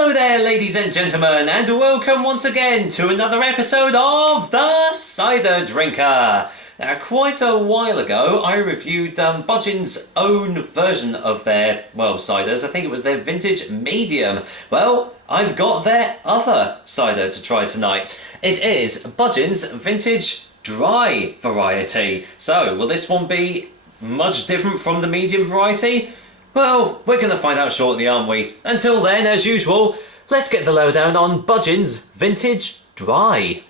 Hello there, ladies and gentlemen, and welcome once again to another episode of The Cider Drinker. Now, quite a while ago, I reviewed Budgens' own version of their, ciders. I think it was their vintage medium. Well, I've got their other cider to try tonight. It is Budgens' vintage dry variety. So, will this one be much different from the medium variety? Well, we're going to find out shortly, aren't we? Until then, as usual, let's get the lowdown on Budgens' Vintage Dry.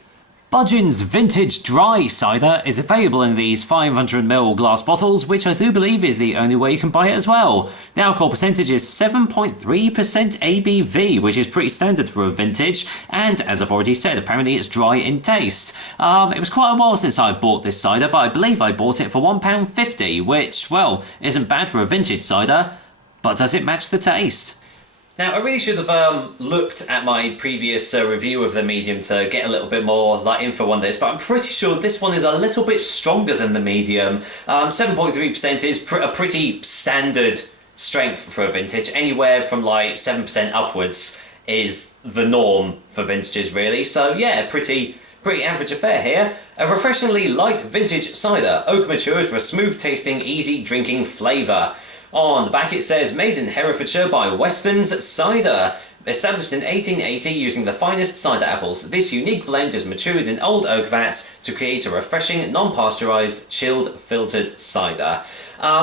Budgens' Vintage Dry cider is available in these 500ml glass bottles, which I do believe is the only way you can buy it as well. The alcohol percentage is 7.3% ABV, which is pretty standard for a vintage, and as I've already said, apparently it's dry in taste. It was quite a while since I bought this cider, but I believe I bought it for £1.50, which, well, isn't bad for a vintage cider, but does it match the taste? Now, I really should have looked at my previous review of the medium to get a little bit more info on this, but I'm pretty sure this one is a little bit stronger than the medium. 7.3% is a pretty standard strength for a vintage. Anywhere from 7% upwards is the norm for vintages, really. So yeah, pretty average affair here. A refreshingly light vintage cider, oak matured for a smooth tasting, easy drinking flavour. On the back it says, made in Herefordshire by Weston's Cider. Established in 1880 using the finest cider apples, this unique blend is matured in old oak vats to create a refreshing, non-pasteurised, chilled, filtered cider.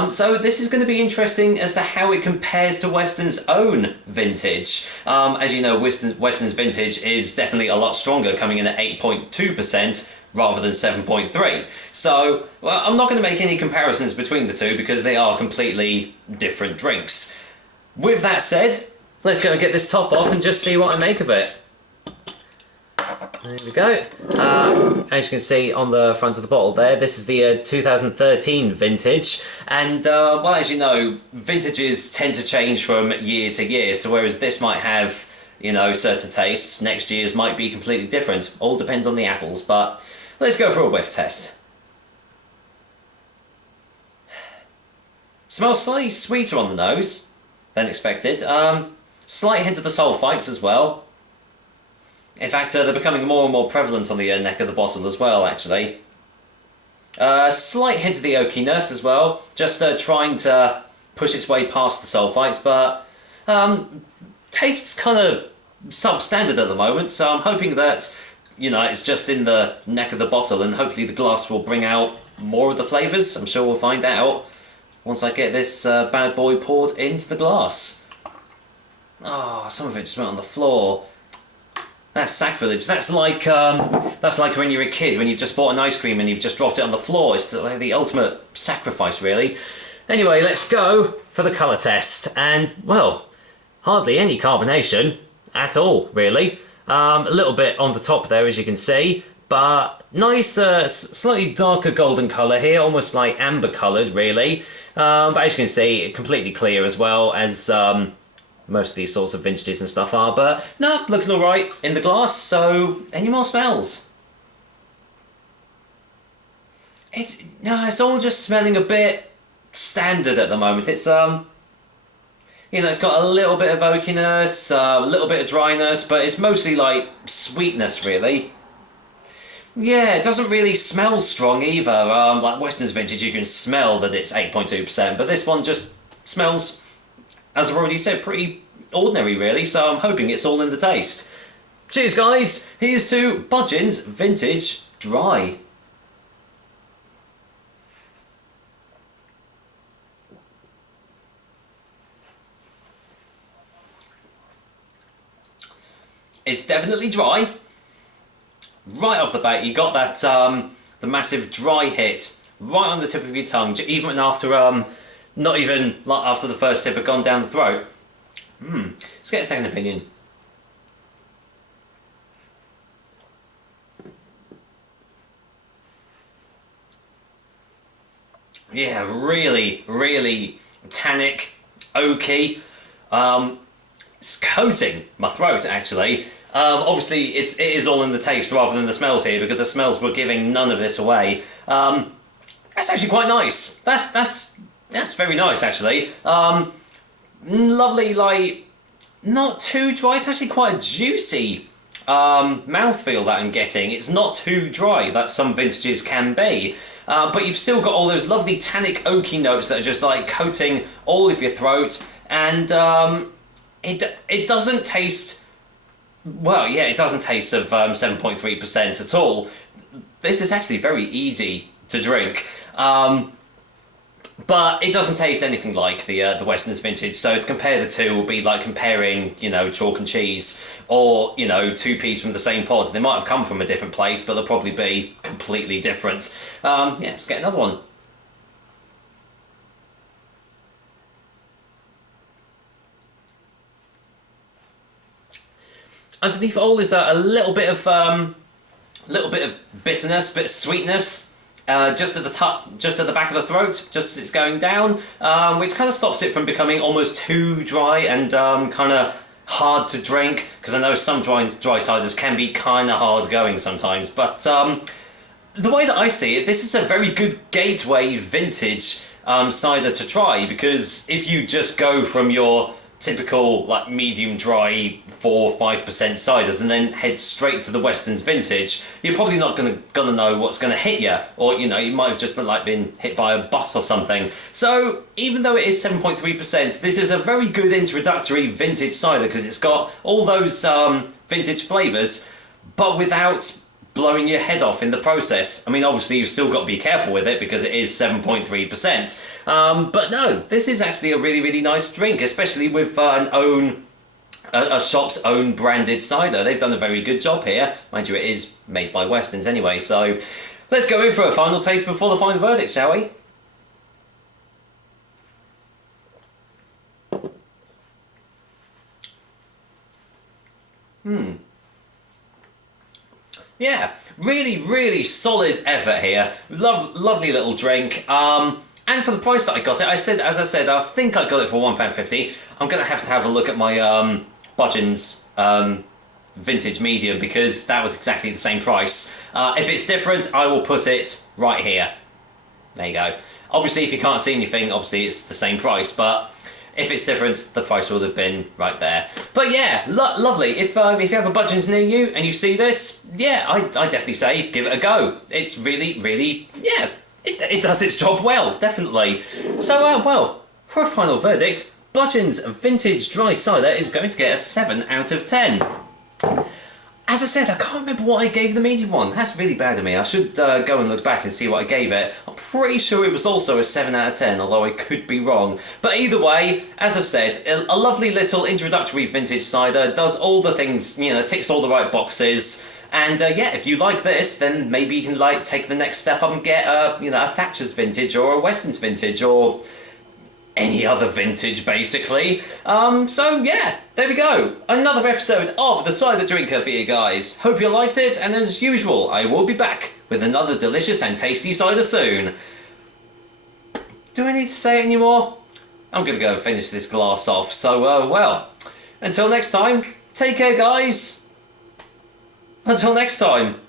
So this is going to be interesting as to how it compares to Weston's own vintage. As you know, Weston's vintage is definitely a lot stronger, coming in at 8.2%. rather than 7.3. So, well, I'm not going to make any comparisons between the two because they are completely different drinks. With that said, let's go and get this top off and just see what I make of it. There we go. As you can see on the front of the bottle there, this is the 2013 vintage. And, well, as you know, vintages tend to change from year to year. So whereas this might have, certain tastes, next year's might be completely different. All depends on the apples, but let's go for a whiff test. Smells slightly sweeter on the nose than expected. Slight hint of the sulfites as well. In fact, they're becoming more and more prevalent on the neck of the bottle as well, actually. Slight hint of the oakiness as well, just trying to push its way past the sulfites, but tastes kind of substandard at the moment, so I'm hoping that it's just in the neck of the bottle, and hopefully the glass will bring out more of the flavours. I'm sure we'll find out once I get this bad boy poured into the glass. Oh, some of it just went on the floor. That's sacrilege. That's like when you're a kid, when you've just bought an ice cream and you've just dropped it on the floor. It's like the ultimate sacrifice, really. Anyway, let's go for the colour test. And, well, hardly any carbonation at all, really. A little bit on the top there, as you can see, but nice, slightly darker golden colour here, almost like amber coloured, really. But as you can see, completely clear as well, as most of these sorts of vintages and stuff are. But no, looking all right in the glass. So, any more smells? It's all just smelling a bit standard at the moment. It's it's got a little bit of oakiness, a little bit of dryness, but it's mostly sweetness, really. Yeah, it doesn't really smell strong either. Like Weston's vintage, you can smell that it's 8.2%, but this one just smells, as I've already said, pretty ordinary, really, so I'm hoping it's all in the taste. Cheers, guys! Here's to Budgens' Vintage Dry. It's definitely dry. Right off the bat, you got that the massive dry hit right on the tip of your tongue, even after not even after the first sip had gone down the throat. Let's get a second opinion. Yeah, really tannic, oaky. It's coating my throat, actually. Obviously, it is all in the taste rather than the smells here, because the smells were giving none of this away. That's actually quite nice. That's very nice, actually. Lovely, not too dry. It's actually quite a juicy mouthfeel that I'm getting. It's not too dry that some vintages can be. But you've still got all those lovely tannic oaky notes that are just like coating all of your throat. And it doesn't taste... Well, yeah, it doesn't taste of 7.3% at all. This is actually very easy to drink. But it doesn't taste anything like the Weston's vintage. So to compare the two will be like comparing, you know, chalk and cheese, or, you know, two peas from the same pod. They might have come from a different place, but they'll probably be completely different. Yeah, let's get another one. Underneath all is a little bit of bitterness, bit of sweetness. Just at the top, just at the back of the throat, just as it's going down, which kind of stops it from becoming almost too dry and kind of hard to drink. Because I know some dry ciders can be kind of hard going sometimes. But the way that I see it, this is a very good gateway vintage cider to try, because if you just go from your typical like medium dry 4-5% ciders and then head straight to the Weston's vintage, you're probably not gonna know what's gonna hit you, or you know, you might have just been hit by a bus or something. So even though it is 7.3%, this is a very good introductory vintage cider because it's got all those vintage flavours, but without blowing your head off in the process. I mean, obviously you've still got to be careful with it because it is 7.3%. But no, this is actually a really, really nice drink, especially with a shop's own branded cider. They've done a very good job here. Mind you, it is made by Weston's anyway, so let's go in for a final taste before the final verdict, shall we? Yeah, really, really solid effort here. Lovely little drink. And for the price that I got it, as I said, I think I got it for £1.50. I'm going to have a look at my Budgens vintage medium, because that was exactly the same price. If it's different, I will put it right here. There you go. Obviously, if you can't see anything, obviously it's the same price, but if it's different, the price would have been right there. But yeah, lovely. If you have a Budgens near you and you see this, yeah, I definitely say give it a go. It's really, really, yeah, it does its job well, definitely. So, well, for a final verdict, Budgens Vintage Dry Cider is going to get a 7 out of 10. As I said, I can't remember what I gave the medium one. That's really bad of me. I should go and look back and see what I gave it. I'm pretty sure it was also a 7 out of 10, although I could be wrong. But either way, as I've said, a lovely little introductory vintage cider. Does all the things, you know, ticks all the right boxes. And yeah, if you like this, then maybe you can take the next step up and get a Thatcher's vintage or a Weston's vintage or any other vintage, basically. So yeah, there we go. Another episode of The Cider Drinker for you guys. Hope you liked it, and as usual, I will be back with another delicious and tasty cider soon. Do I need to say it anymore? I'm gonna go and finish this glass off, so well, until next time, take care guys. Until next time.